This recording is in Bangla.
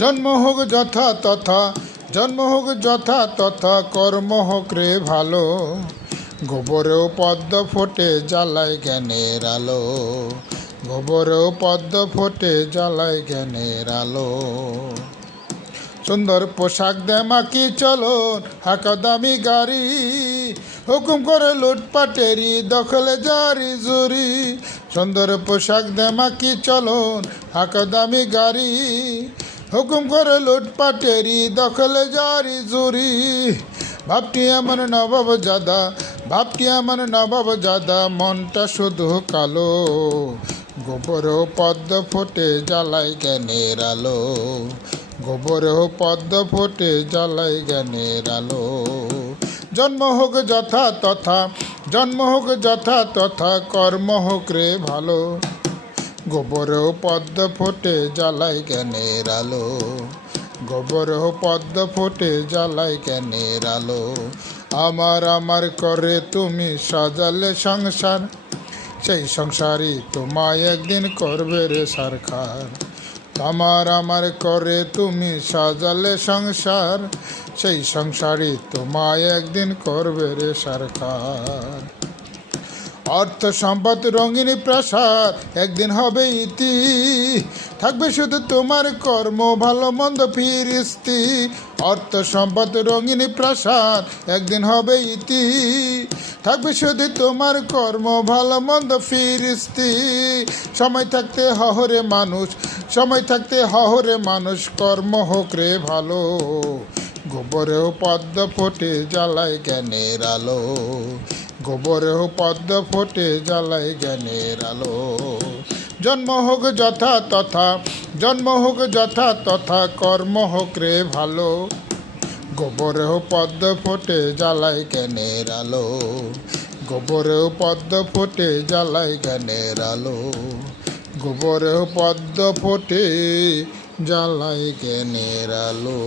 জন্ম হোক যথা তথা, জন্ম হোক যথা তথা, কর্ম হোক রে ভালো। গোবরেও পদ্ম ফোটে জ্বালায় জ্ঞানের আলো, গোবরেও পদ্ম ফোটে জ্বালায় জ্ঞানের আলো। সুন্দর পোশাক দে মাকি চলন, হাঁকা দামি গাড়ি, হুকুম করে লুটপাটেরি দখলে জারি জুরি। সুন্দর পোশাক দে মাকি চলন, হাঁকা দামি গাড়ি, হুকুম করে লুটপাটেরি দখলে জারি জুরি। ভাবটি এমন নবাব জাদা, ভাবটি এমন নবাব জাদা, মনটা শুধু কালো। গোবরেও পদ্ম ফোটে জ্বালায় জ্ঞানের আলো, গোবরেও পদ্ম ফোটে জ্বালায় জ্ঞানের আলো। জন্ম হোক যথা তথা, জন্ম হোক যথা তথা, কর্ম হোক রে ভালো। গোবরেও পদ্ম ফোটে জ্বালায় জ্ঞানের আলো, গোবরেও পদ্ম ফোটে জ্বালায় জ্ঞানের আলো। আমার আমার করে তুমি সাজালে সংসার, সেই সংসারই তোমায় একদিন করবে রে সরকার। আমার আমার করে তুমি সাজালে সংসার, সেই সংসারই তোমায় একদিন করবে রে সরকার। অর্থ সম্পদ রঙিনী প্রাসাদ একদিন হবে ইতি, থাকবে শুধু তোমার কর্ম ভালো মন্দ ফিরিস্তি। অর্থ সম্পদ রঙিনী প্রাসাদ একদিন হবে ইতি, থাকবে শুধু তোমার কর্ম ভালো মন্দ ফিরিস্তি। সময় থাকতে হহরে মানুষ, সময় থাকতে হহরে মানুষ, কর্ম হোক রে ভালো। গোবরেও পদ্ম ফোটে জ্বালায় জ্ঞানের আলো, গোবরেও পদ্ম ফোটে জ্বালায় জ্ঞানের আলো। জন্ম হোক যথা তথা, জন্ম হোক যথা তথা, কর্ম হোক রে ভালো। গোবরেও পদ্ম ফোটে জ্বালায় জ্ঞানের আলো, গোবরেও পদ্ম ফোটে জ্বালায় জ্ঞানের আলো, গোবরেও পদ্ম ফোটে জ্বালায় জ্ঞানের আলো।